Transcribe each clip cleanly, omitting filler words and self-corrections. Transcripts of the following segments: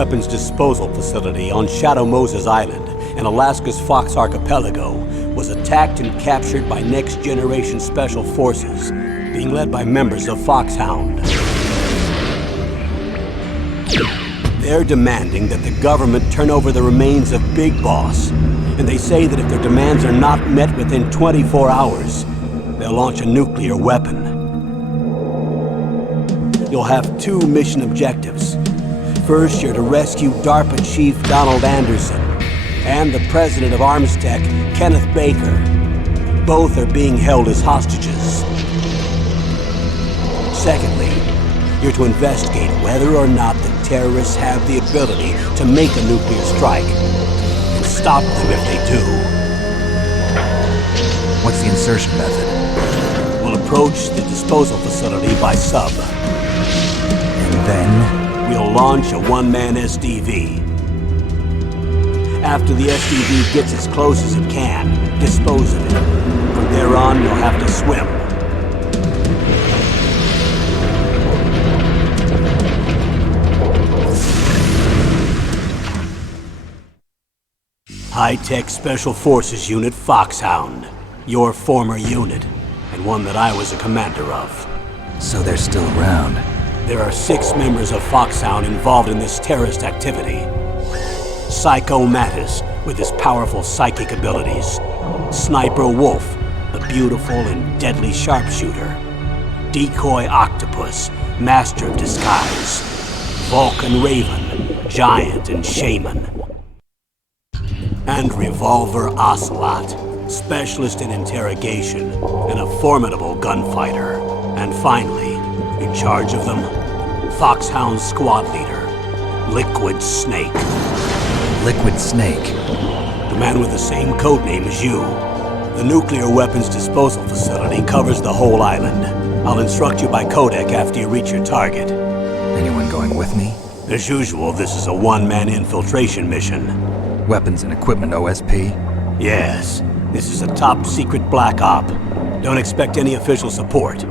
weapons disposal facility on Shadow Moses Island in Alaska's Fox Archipelago was attacked and captured by next-generation special forces, being led by members of Foxhound. They're demanding that the government turn over the remains of Big Boss, and they say that if their demands are not met within 24 hours, they'll launch a nuclear weapon. You'll have two mission objectives. First, you're to rescue DARPA Chief Donald Anderson and the president of Armstech, Kenneth Baker. Both are being held as hostages. Secondly, you're to investigate whether or not the terrorists have the ability to make a nuclear strike and stop them if they do. What's the insertion method? We'll approach the disposal facility by sub. And then? We'll launch a one-man SDV. After the SDV gets as close as it can, dispose of it. From there on, you'll have to swim. High-Tech Special Forces Unit Foxhound. Your former unit, and one that I was a commander of. So they're still around. There are 6 members of Foxhound involved in this terrorist activity. Psycho Mattis, with his powerful psychic abilities. Sniper Wolf, the beautiful and deadly sharpshooter. Decoy Octopus, master of disguise. Vulcan Raven, giant and shaman. And Revolver Ocelot, specialist in interrogation and a formidable gunfighter. And finally, in charge of them, Foxhound squad leader, Liquid Snake. Liquid Snake? The man with the same codename as you. The nuclear weapons disposal facility covers the whole island. I'll instruct you by codec after you reach your target. Anyone going with me? As usual, this is a one-man infiltration mission. Weapons and equipment OSP? Yes. This is a top-secret black op. Don't expect any official support.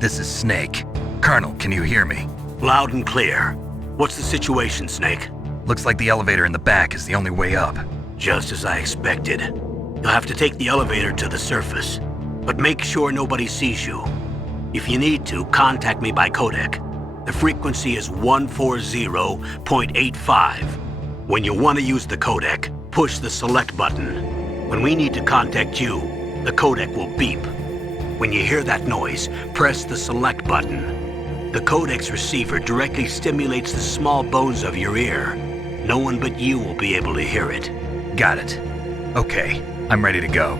This is Snake. Colonel, can you hear me? Loud and clear. What's the situation, Snake? Looks like the elevator in the back is the only way up. Just as I expected. You'll have to take the elevator to the surface, but make sure nobody sees you. If you need to, contact me by codec. The frequency is 140.85. When you want to use the codec, push the select button. When we need to contact you, the codec will beep. When you hear that noise, press the select button. The codec's receiver directly stimulates the small bones of your ear. No one but you will be able to hear it. Got it. Okay, I'm ready to go.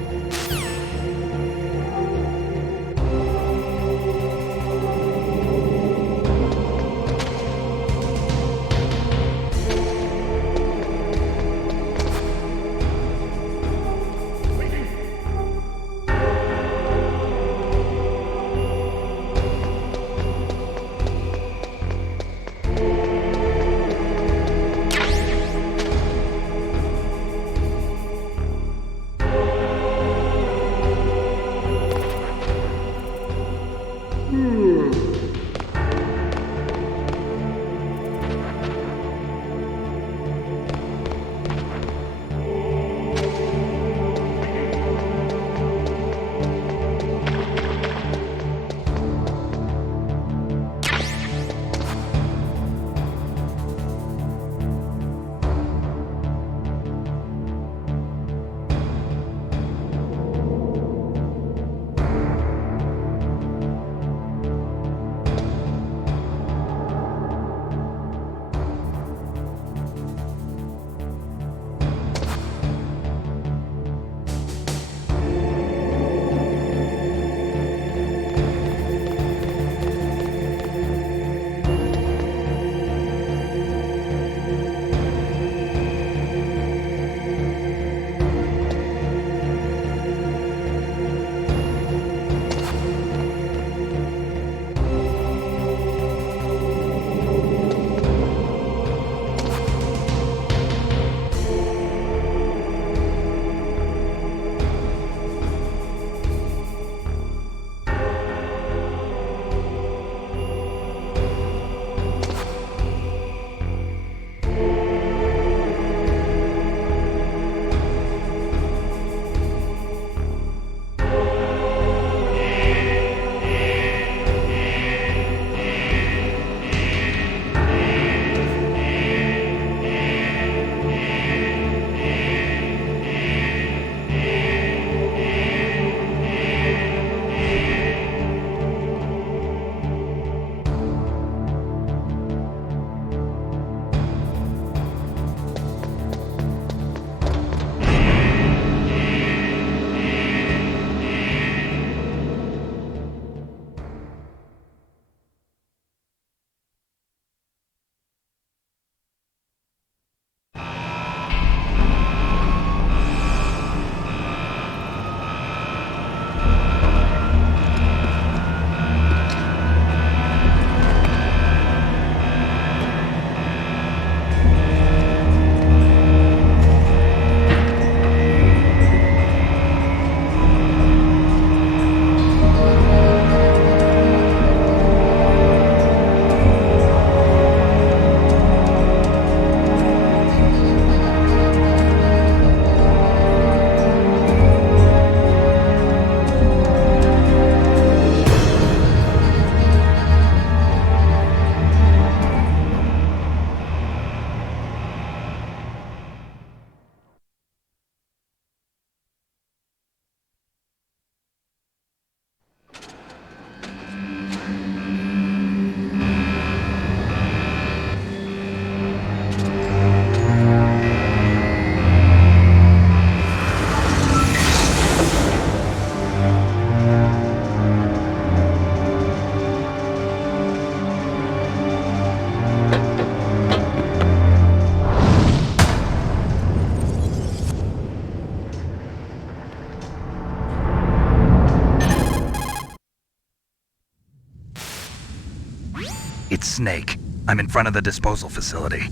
It's Snake. I'm in front of the disposal facility.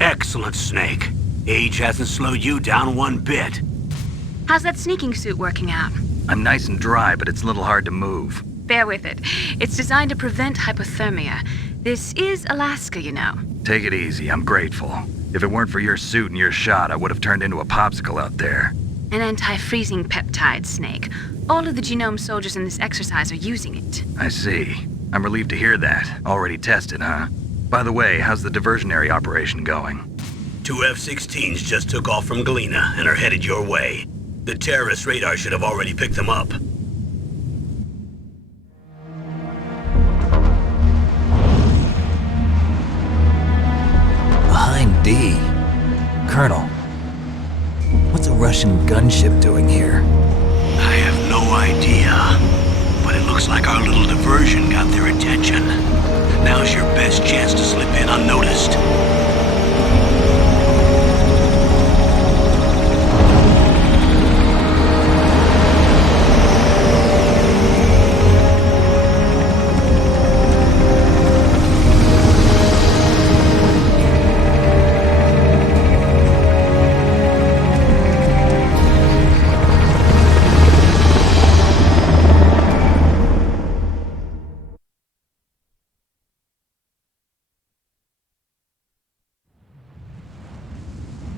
Excellent, Snake. Age hasn't slowed you down one bit. How's that sneaking suit working out? I'm nice and dry, but it's a little hard to move. Bear with it. It's designed to prevent hypothermia. This is Alaska, you know. Take it easy, I'm grateful. If it weren't for your suit and your shot, I would have turned into a popsicle out there. An anti-freezing peptide, Snake. All of the genome soldiers in this exercise are using it. I see. I'm relieved to hear that. Already tested, huh? By the way, how's the diversionary operation going? 2 F-16s just took off from Galena and are headed your way. The terrorist radar should have already picked them up. Behind D. Colonel. Russian gunship doing here? I have no idea, but it looks like our little diversion got their attention. Now's your best chance to slip in unnoticed.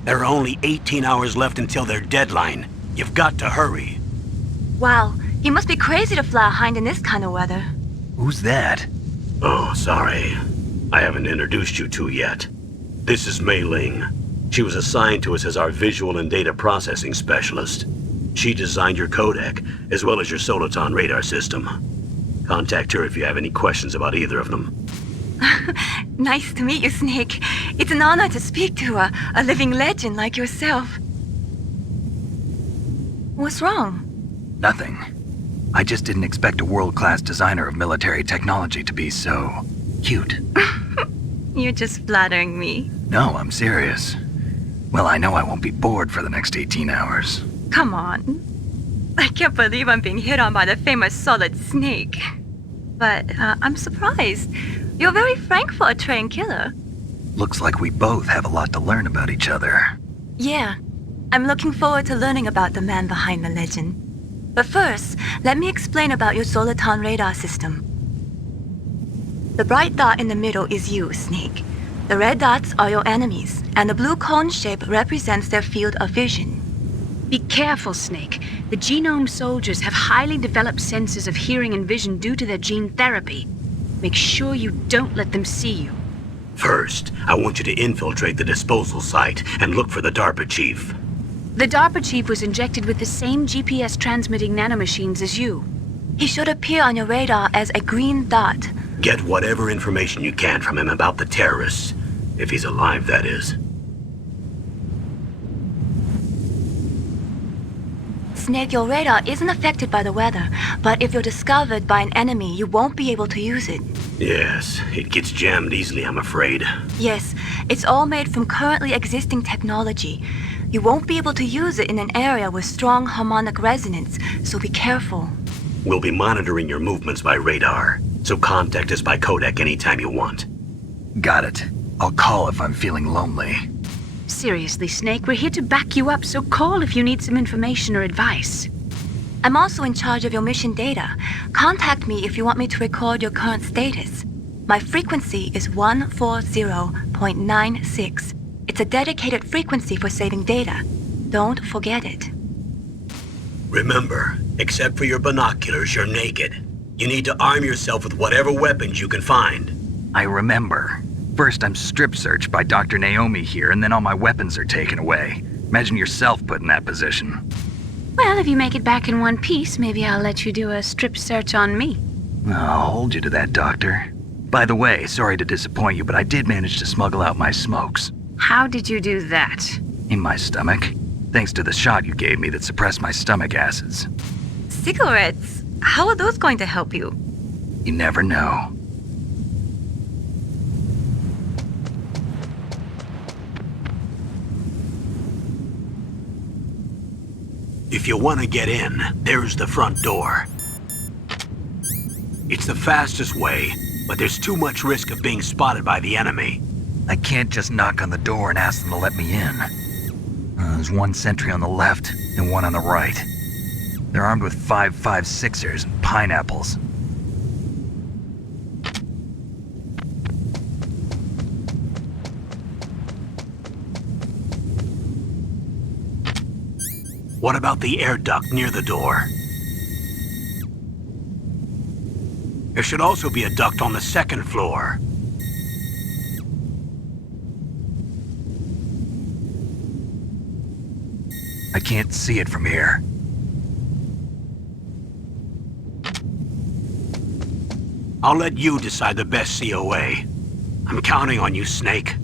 There are only 18 hours left until their deadline. You've got to hurry. Wow, you must be crazy to fly a hind in this kind of weather. Who's that? Oh, sorry. I haven't introduced you to yet. This is Mei Ling. She was assigned to us as our visual and data processing specialist. She designed your codec, as well as your Soliton radar system. Contact her if you have any questions about either of them. Nice to meet you, Snake. It's an honor to speak to a living legend like yourself. What's wrong? Nothing. I just didn't expect a world-class designer of military technology to be so cute. You're just flattering me. No, I'm serious. Well, I know I won't be bored for the next 18 hours. Come on. I can't believe I'm being hit on by the famous Solid Snake. But I'm surprised. You're very frank for a trained killer. Looks like we both have a lot to learn about each other. Yeah, I'm looking forward to learning about the man behind the legend. But first, let me explain about your Soliton radar system. The bright dot in the middle is you, Snake. The red dots are your enemies, and the blue cone shape represents their field of vision. Be careful, Snake. The genome soldiers have highly developed senses of hearing and vision due to their gene therapy. Make sure you don't let them see you. First, I want you to infiltrate the disposal site and look for the DARPA chief. The DARPA chief was injected with the same GPS transmitting nanomachines as you. He should appear on your radar as a green dot. Get whatever information you can from him about the terrorists. If he's alive, that is. Snake, your radar isn't affected by the weather, but if you're discovered by an enemy, you won't be able to use it. Yes, it gets jammed easily, I'm afraid. Yes, it's all made from currently existing technology. You won't be able to use it in an area with strong harmonic resonance, so be careful. We'll be monitoring your movements by radar, so contact us by codec anytime you want. Got it. I'll call if I'm feeling lonely. Seriously, Snake, we're here to back you up, so call if you need some information or advice. I'm also in charge of your mission data. Contact me if you want me to record your current status. My frequency is 140.96. It's a dedicated frequency for saving data. Don't forget it. Remember, except for your binoculars, you're naked. You need to arm yourself with whatever weapons you can find. I remember. First, I'm strip searched by Dr. Naomi here, and then all my weapons are taken away. Imagine yourself put in that position. Well, if you make it back in one piece, maybe I'll let you do a strip search on me. I'll hold you to that, Doctor. By the way, sorry to disappoint you, but I did manage to smuggle out my smokes. How did you do that? In my stomach. Thanks to the shot you gave me that suppressed my stomach acids. Cigarettes? How are those going to help you? You never know. If you want to get in, there's the front door. It's the fastest way, but there's too much risk of being spotted by the enemy. I can't just knock on the door and ask them to let me in. There's one sentry on the left and one on the right. They're armed with 5.56ers and pineapples. What about the air duct near the door? There should also be a duct on the second floor. I can't see it from here. I'll let you decide the best COA. I'm counting on you, Snake.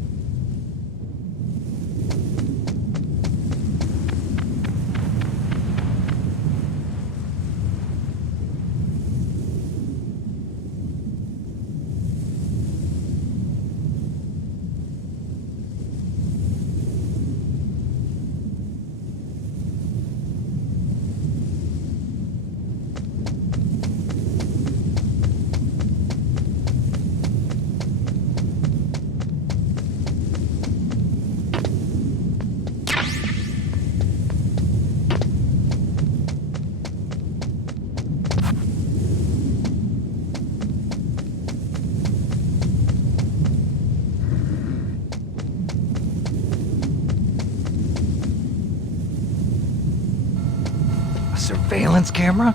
surveillance camera?